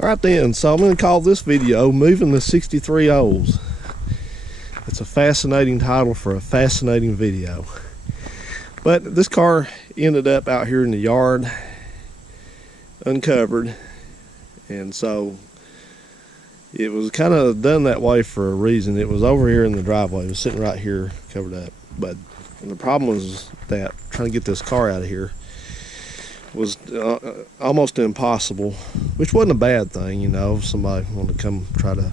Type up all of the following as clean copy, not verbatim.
Alright then, so I'm going to call this video Moving the 63 Olds. It's a fascinating title for a fascinating video. But this car ended up out here in the yard, uncovered, and so it was kind of done that way for a reason. It was over here in the driveway. It was sitting right here covered up. But the problem was that trying to get this car out of here was almost impossible, which wasn't a bad thing, you know. If somebody wanted to come try to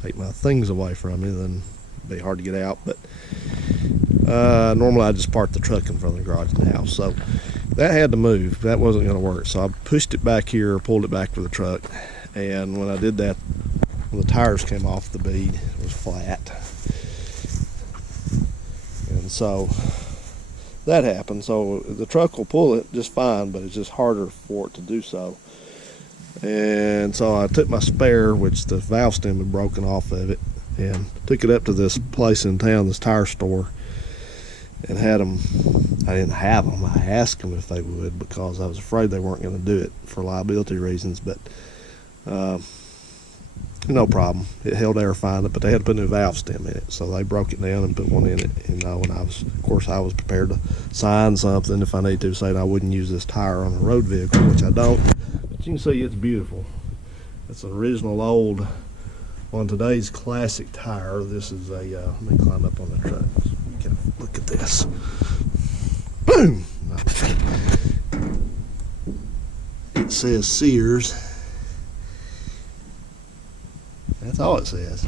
take my things away from me, then it'd be hard to get out. But normally I just park the truck in front of the garage now, so that had to move. That wasn't going to work, so I pushed it back here, pulled it back with the truck, and when I did that, when the tires came off the bead, it was flat, and so that happened. So the truck will pull it just fine, but it's just harder for it to do so. And so I took my spare, which the valve stem had broken off of it, and took it up to this place in town, this tire store, and had them. I didn't have them. I asked them if they would because I was afraid they weren't going to do it for liability reasons, but no problem. It held air fine, but they had to put a new valve stem in it, so they broke it down and put one in it. And when I was, of course, I was prepared to sign something if I need to, saying I wouldn't use this tire on a road vehicle, which I don't. But you can see it's beautiful. It's an original old, on today's classic tire. This is a. Let me climb up on the truck. So you can look at this. Boom. It says Sears. That's all it says.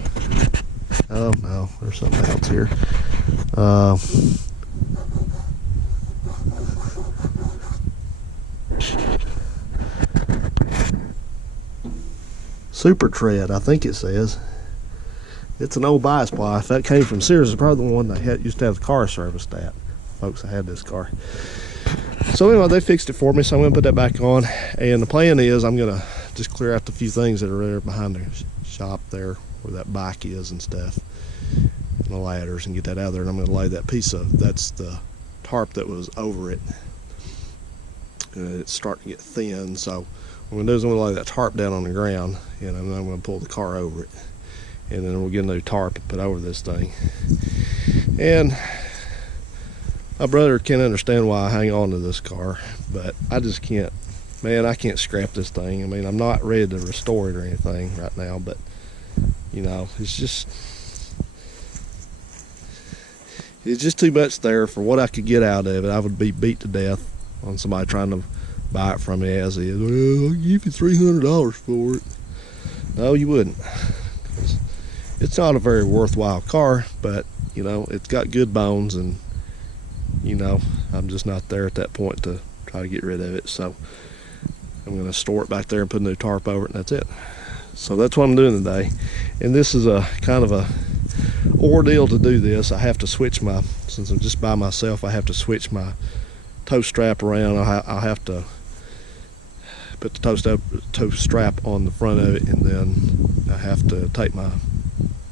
Oh no, there's something else here. Super Tread, I think it says. It's an old bias ply. If that came from Sears, it's probably the one that used to have the car serviced at. Folks that had this car. So anyway, they fixed it for me, so I'm gonna put that back on. And the plan is I'm gonna just clear out the few things that are there behind the shop there where that bike is and stuff, and the ladders, and get that out of there. And I'm going to lay that piece of, that's the tarp that was over it, and it's starting to get thin. So what I'm going to do is I'm going to lay that tarp down on the ground, and then I'm going to pull the car over it, and then we'll get a new tarp and put over this thing. And my brother can't understand why I hang on to this car, but I just can't. Man, I can't scrap this thing. I mean, I'm not ready to restore it or anything right now, but you know, it's just too much there for what I could get out of it. I would be beat to death on somebody trying to buy it from me as is. Well, I'll give you $300 for it. No, you wouldn't. It's not a very worthwhile car, but you know, it's got good bones, and you know, I'm just not there at that point to try to get rid of it. So I'm going to store it back there and put a new tarp over it, and that's it. So that's what I'm doing today. And this is a kind of a ordeal to do this. I have to switch my, since I'm just by myself, I have to switch my tow strap around. I'll have to put the tow strap on the front of it, and then I have to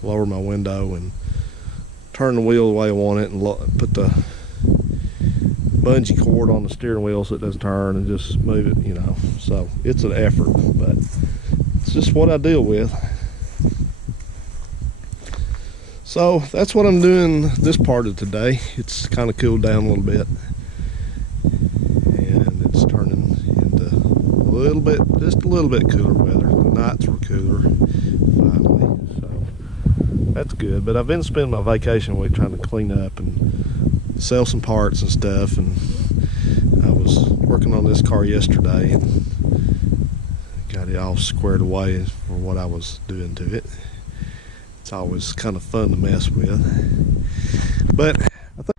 lower my window and turn the wheel the way I want it, and put the bungee cord on the steering wheel so it doesn't turn, and just move it, you know. So it's an effort, but it's just what I deal with. So that's what I'm doing this part of today. It's kind of cooled down a little bit, and it's turning into just a little bit cooler weather. The nights were cooler finally, so that's good. But I've been spending my vacation week trying to clean up and sell some parts and stuff, and I was working on this car yesterday and got it all squared away for what I was doing to it. It's always kind of fun to mess with, but I think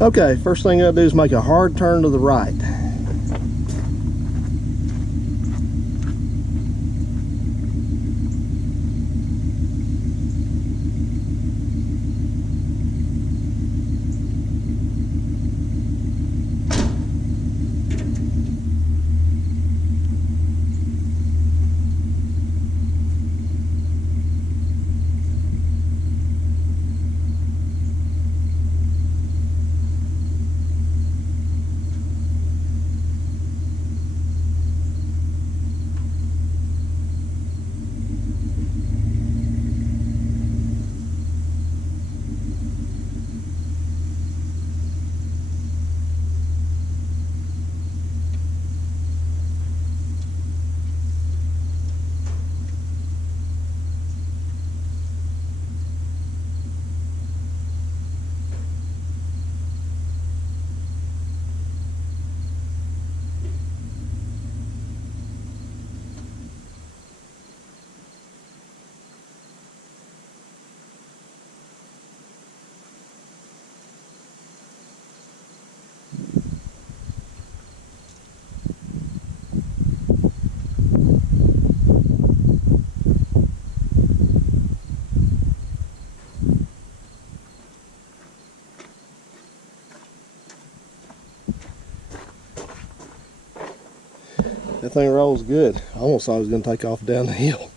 Okay, first thing I gotta do is make a hard turn to the right. That thing rolls good. I almost thought it was going to take off down the hill.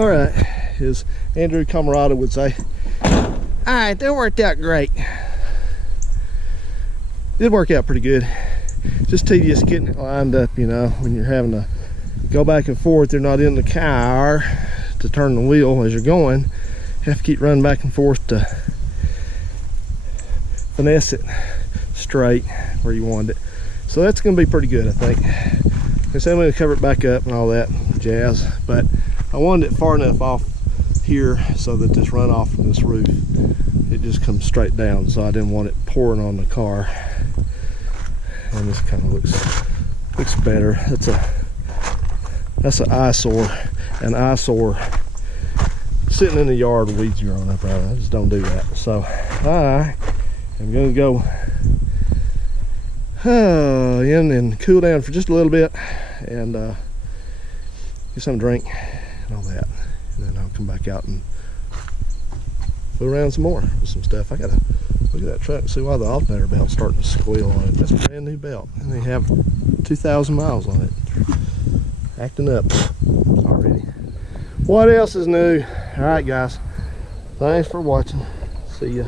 All right, as Andrew Camarada would say, all right, that worked out great. Did work out pretty good. Just tedious getting it lined up, you know, when you're having to go back and forth. You're not in the car to turn the wheel as you're going. You have to keep running back and forth to finesse it straight where you want it. So that's going to be pretty good, I think. I said I'm going to cover it back up and all that jazz, but I wanted it far enough off here so that this runoff from this roof, it just comes straight down, so I didn't want it pouring on the car. And this kind of looks better. That's an eyesore. An eyesore sitting in the yard with weeds growing up right now. I just don't do that. So I am going to go in and cool down for just a little bit and get some drink and all that, and then I'll come back out and fool around some more with some stuff. I gotta look at that truck and see why the alternator belt's starting to squeal on it. That's a brand new belt and they have 2,000 miles on it. Acting up already. What else is new? All right guys, thanks for watching. See ya.